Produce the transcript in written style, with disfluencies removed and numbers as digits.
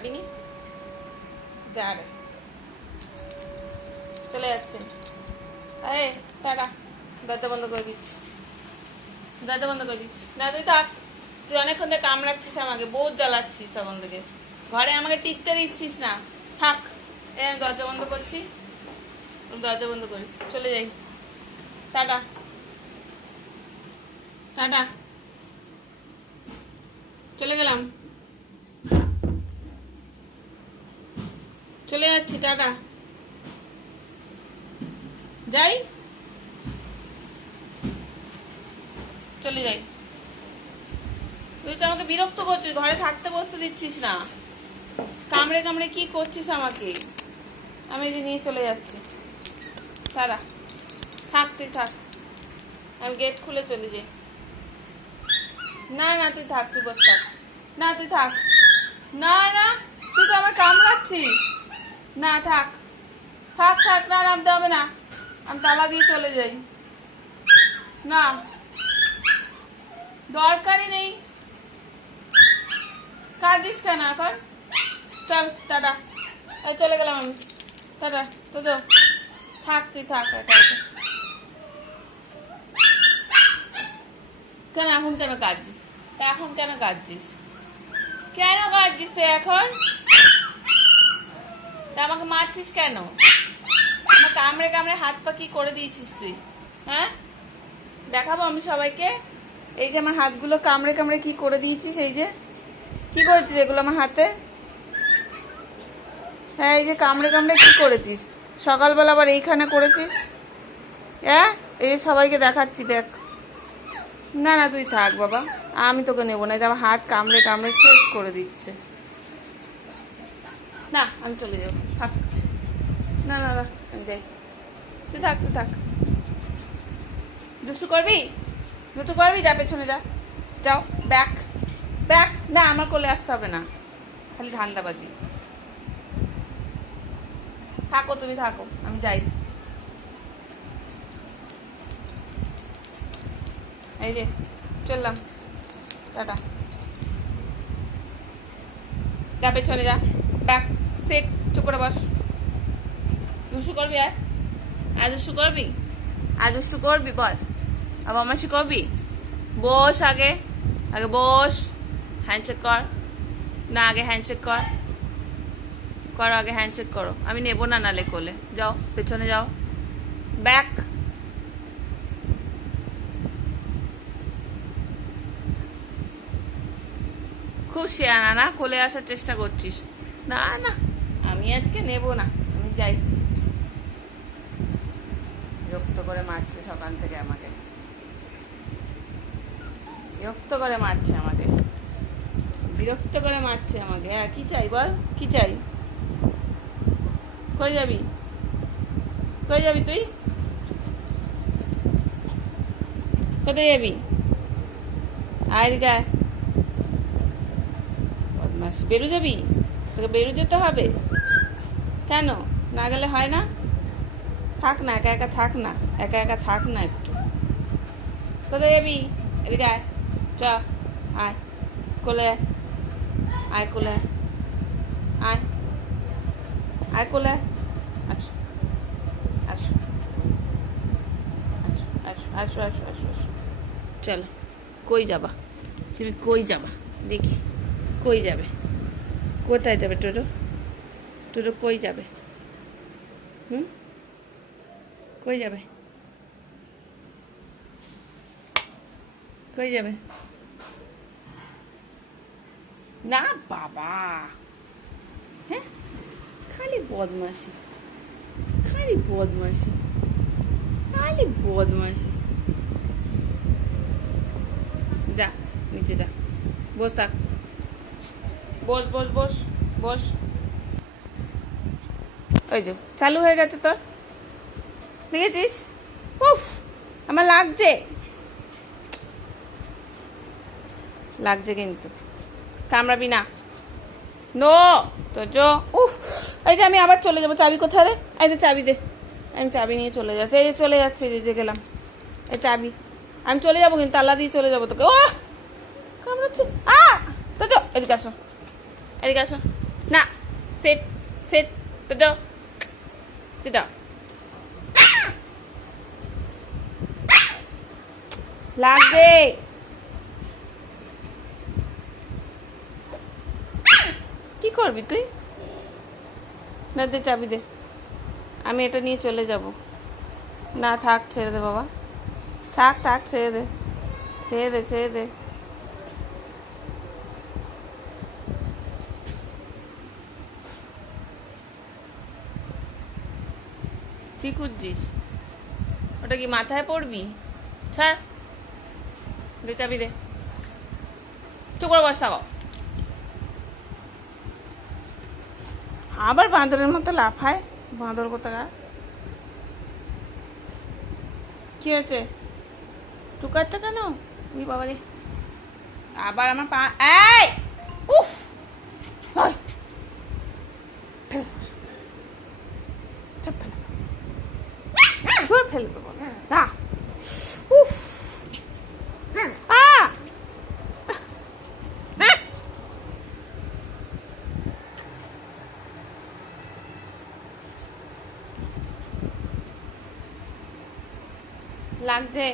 যাবি নি? যা রে, চলে যাচ্ছে। এই টাটা, দরজা বন্ধ করে দিচ্ছি, দরজা বন্ধ করে দিচ্ছি। না তুই থাক, তুই অনেকক্ষণ থেকে কামড়াচ্ছিস আমাকে, বহুত জ্বালাচ্ছিস তখন থেকে, ঘরে আমাকে টিকতে দিচ্ছিস না। থাক, এই আমি দরজা বন্ধ করছি, দরজা বন্ধ করি, চলে যাই। টাটা টাটা, চলে গেলাম, চলে যাচ্ছি, টাটা, যাই, চলে যাই। তুই তো আমাকে বিরক্ত করছিস, ঘরে থাকতে বসতে দিচ্ছিস না, কামড়ে কামড়ে কি করছিস আমাকে। আমি যে নিয়ে চলে যাচ্ছি, টাটা, থাক তুই থাক, আমি গেট খুলে চলে যাই। না না তুই থাক, তুই বস থাক, না তুই থাক, না না তুই তো আমায় কামড়াচ্ছিস, না থাক থাক থাক, না নামতে হবে না, আমি তালা দিয়ে চলে যাই। না দরকারই নেই, কাঁদিস কেন এখন, চল টাটা, এই চলে গেলাম আমি, টাটা। তো তো থাক, তুই থাক একা একা। কেন এখন কেন কাঁদছিস, এখন কেন কাঁদছিস, কেন কাঁদছিস তুই এখন, তা আমাকে মারছিস কেন, আমার কামড়ে কামড়ে হাত পা কি করে দিয়েছিস তুই, হ্যাঁ দেখাবো আমি সবাইকে। এই যে আমার হাতগুলো কামড়ে কামড়ে কি করে দিয়েছিস, এই যে কি করেছিস এগুলো আমার হাতে, হ্যাঁ এই যে কামড়ে কামড়ে কি করেছিস, সকালবেলা আবার এইখানে করেছিস, হ্যাঁ এই যে সবাইকে দেখাচ্ছি দেখ। না না তুই থাক বাবা, আমি তোকে নেবো না, আমার হাত কামড়ে কামড়ে শেষ করে দিচ্ছে। না আমি চলে যাবো, থাক, না না না আমি যাই, তুই থাক, তুই থাক, দুষ্টু করবি, দুটো করবি, যা পেছনে যা, যাও ব্যাক ব্যাক, না আমার কোলে আসতে হবে না, খালি ধান্দাবাজি। থাকো তুমি থাকো, আমি যাই। এই যে চললাম, টাটা, যা পেছনে যা, ব্যাক সেট, চুপ করে বস। দুষ্টু করবি আর দুষ্টু করবি, আর দুষ্টু করবি বল, আর বদমাশি করবি, বস আগে, আগে বস, হ্যান্ডশেক কর, না আগে হ্যান্ডশেক কর, করো আগে হ্যান্ডশেক করো, আমি নেবো না নালে কোলে, যাও পেছনে যাও, ব্যাক। খুব শেয়ানা না, কোলে আসার চেষ্টা করছিস, না না আমি আজকে নেবো না, আমি যাই। বিরক্ত করে মারছে সকাল থেকে আমাকে, বিরক্ত করে মারছে আমাকে, বিরক্ত করে মারছে আমাকে। হ্যাঁ কি চাই বল, কি চাই, কই যাবি, কই যাবি তুই, কোথায় যাবি, আয় গায়ে বদমাস, বেরু যাবি, তোকে বেরু যেতে হবে, কেন না গেলে হয় না, থাক না একা একা থাক না, একা একা থাক না একটু, কোথায় যাবি, এদিকে আয়, চ আয় কোলে, আয় কোলে, আয় আয় কোলে, আচ্ছা আচ্ছা আচ্ছা আচ্ছা আসো আসো আসো আসো, চলো কই যাবা তুমি, কই যাবা দেখি, কই যাবে, কোথায় যাবে টোটো, টোটো কই যাবে, হুম কই যাবে, কই যাবে, না বাবা, হ্যাঁ খালি বদমাসি, খালি বদমাসি, খালি বদমাসি, যা নিচে যা, বস থাক, বস বস বস বস, ওই যে চালু হয়ে গেছে তোর, দেখেছিস, উফ আমার লাগছে, লাগছে কিন্তু, কামড়াবি না, নো তো জো, উফ এই যে আমি আবার চলে যাবো, চাবি কোথায় রে, এই যে চাবি দে, আমি চাবি নিয়ে চলে যাচ্ছি, এই যে চলে যাচ্ছে, এই যে গেলাম, এই চাবি, আমি চলে যাবো কিন্তু তালা দিয়ে চলে যাবো তোকে, ও কামড়াচ্ছে, তো এদিকে আসো, এদিকে আসো, না, সিট সিট, দাও, সিট দাও। লাগবে। কি করবি তুই? না, দে চাবি দে, আমি এটা নিয়ে চলে যাব। না থাক, ছেড়ে দে বাবা, থাক থাক, ছেড়ে দে, ছেড়ে দে, ছেড়ে দে। কি খুঁজছিস? ওটা কি মাথায় পড়বি? ছাড়, দে চাবি দে, চুপ করে বসে থাকো। আবার বাঁদরের মতো লাফায়, বাঁদর কোথাকার। কি হয়েছে? চুকাচ্ছ কেন? উই বাবারে, আবার আমার পা, এই উফ, হয়, ফেলে দাও। সব ফেলে দাও। ধুর, ফেলে দেবো না। উফ, আ, লাগছে।